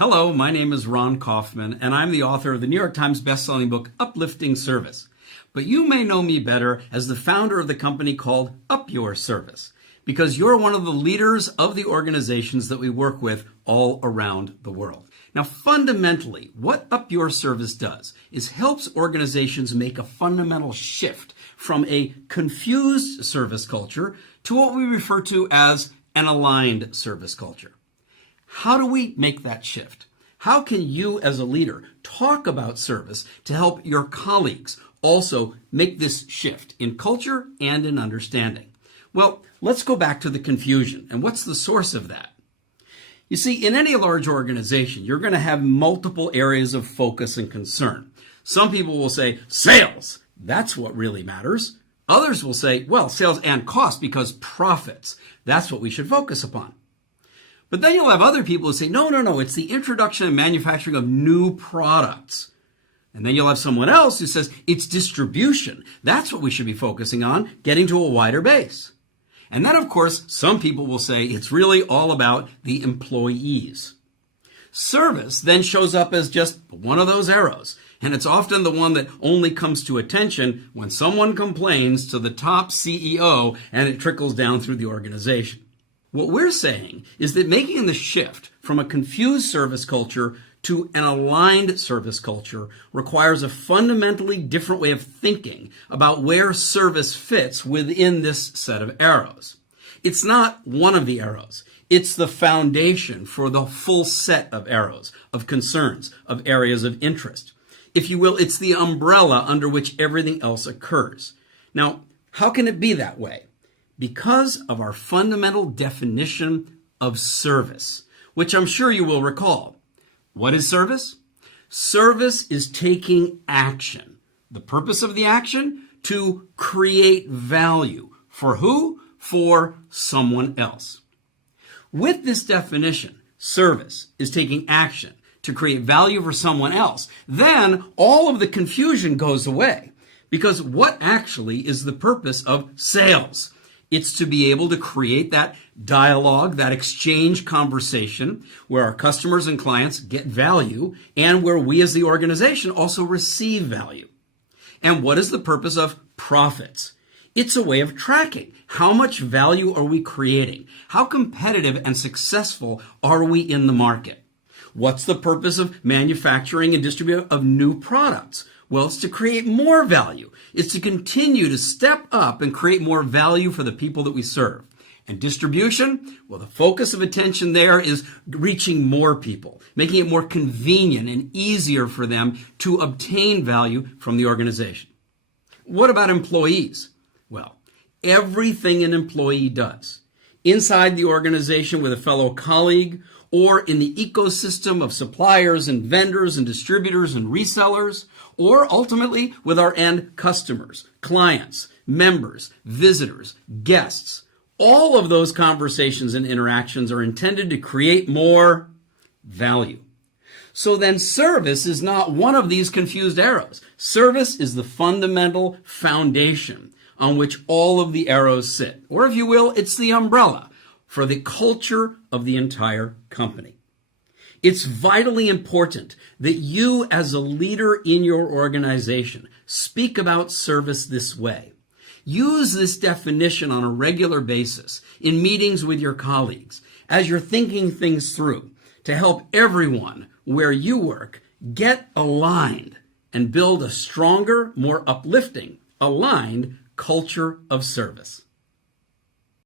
Hello, my name is Ron Kaufman, and I'm the author of the New York Times bestselling book, Uplifting Service. But you may know me better as the founder of the company called Up Your Service, because you're one of the leaders of the organizations that we work with all around the world. Now, fundamentally, what Up Your Service does is helps organizations make a fundamental shift from a confused service culture to what we refer to as an aligned service culture. How do we make that shift? How can you as a leader talk about service to help your colleagues also make this shift in culture and in understanding? Well, let's go back to the confusion. And what's the source of that? You see, in any large organization, you're going to have multiple areas of focus and concern. Some people will say, sales, that's what really matters. Others will say, well, sales and cost because profits, that's what we should focus upon. But then you'll have other people who say, no, it's the introduction and manufacturing of new products. And then you'll have someone else who says, it's distribution. That's what we should be focusing on, getting to a wider base. And then, of course, some people will say it's really all about the employees. Service then shows up as just one of those arrows. And it's often the one that only comes to attention when someone complains to the top CEO and it trickles down through the organization. What we're saying is that making the shift from a confused service culture to an aligned service culture requires a fundamentally different way of thinking about where service fits within this set of arrows. It's not one of the arrows. It's the foundation for the full set of arrows, of concerns, of areas of interest. If you will, it's the umbrella under which everything else occurs. Now, how can it be that way? Because of our fundamental definition of service, which I'm sure you will recall. What is service? Service is taking action. The purpose of the action? To create value. For who? For someone else. With this definition, service is taking action to create value for someone else. Then all of the confusion goes away. Because what actually is the purpose of sales? It's to be able to create that dialogue, that exchange conversation where our customers and clients get value and where we as the organization also receive value. And what is the purpose of profits? It's a way of tracking. How much value are we creating? How competitive and successful are we in the market? What's the purpose of manufacturing and distribution of new products? Well, it's to create more value. It's to continue to step up and create more value for the people that we serve. And distribution, well, the focus of attention there is reaching more people, making it more convenient and easier for them to obtain value from the organization. What about employees? Well, everything an employee does inside the organization with a fellow colleague or in the ecosystem of suppliers and vendors and distributors and resellers, or ultimately with our end customers, clients, members, visitors, guests. All of those conversations and interactions are intended to create more value. So then service is not one of these confused arrows. Service is the fundamental foundation on which all of the arrows sit. Or if you will, it's the umbrella for the culture of the entire company. It's vitally important that you as a leader in your organization speak about service this way. Use this definition on a regular basis in meetings with your colleagues as you're thinking things through to help everyone where you work get aligned and build a stronger, more uplifting, aligned culture of service.